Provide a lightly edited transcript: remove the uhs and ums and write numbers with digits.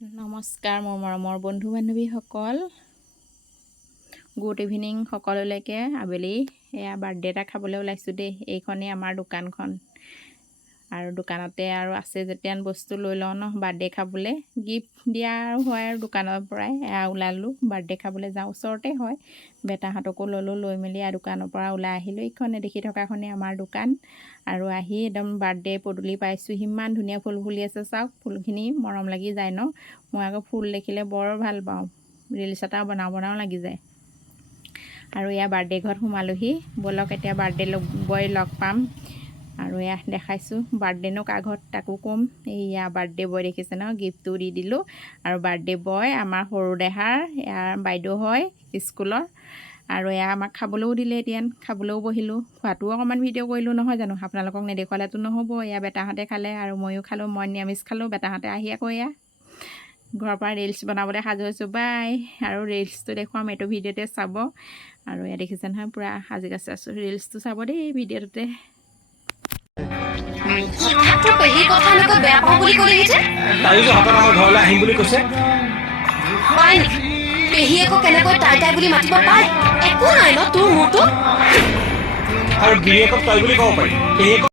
নমস্কাৰ মোৰ মৰমৰ বন্ধু বান্ধৱীসকল, গুড ইভিনিং সকলোলৈকে। আবেলি এয়া বাৰ্থডে এটা খাবলৈ ওলাইছোঁ দেই। এইখনেই আমাৰ দোকানখন আৰু দোকানতে আৰু আছে যেতিয়া বস্তু লৈ লওঁ ন বাৰ্থডে খাবলৈ। গিফ্ট দিয়া আৰু হয় আৰু দোকানৰ পৰাই এয়া ওলালোঁ, বাৰ্থডে খাবলৈ যাওঁ। ওচৰতে হয়, বেটাহঁতকো ল'লোঁ, লৈ মেলি আৰু দোকানৰ পৰা ওলাই আহিলোঁ। এইখনে দেখি থকাখনেই আমাৰ দোকান আৰু আহি একদম বাৰ্থডে পদূলি পাইছোঁ। ইমান ধুনীয়া ফুল ফুলি আছে, চাওক ফুলখিনি মৰম লাগি যায় ন। মই আকৌ ফুল দেখিলে বৰ ভাল পাওঁ, ৰিলচ এটা বনাওঁ লাগি যায়। আৰু এয়া বাৰ্থডে ঘৰত সোমালোহি, ব'লক এতিয়া বাৰ্থডে বয় লগ পাম। আৰু এয়া দেখাইছোঁ বাৰ্থডেনো কাৰ ঘৰত তাকো ক'ম। এয়া বাৰ্থডে বয় দেখিছে ন, গিফ্টটো দি দিলোঁ। আৰু বাৰ্থডে বয় আমাৰ সৰু দেহাৰ, ইয়াৰ বাইদেউ হয় স্কুলৰ। আৰু এয়া আমাক খাবলৈও দিলে, এতিয়া খাবলৈও বহিলোঁ। খোৱাটোও অকণমান ভিডিঅ' কৰিলোঁ নহয় জানো, আপোনালোকক নেদেখুৱালেতো নহ'ব। এয়া বেটাহঁতে খালে আৰু ময়ো খালোঁ। মই নিৰামিষ খালোঁ, বেটাহঁতে আহি আকৌ এয়া ঘৰৰ পৰা ৰিলচ বনাবলৈ সাজু হৈছোঁ। বাই। আৰু ৰিলচটো দেখুৱাম, এইটো ভিডিঅ'তে চাব। আৰু এয়া দেখিছে নহয় পূৰা সাজি কাচি আছোঁ, ৰিলচটো চাব দেই ভিডিঅ'টোতে। আৰু গিৰিয়েকক তই বুলি ক'ব পাৰি।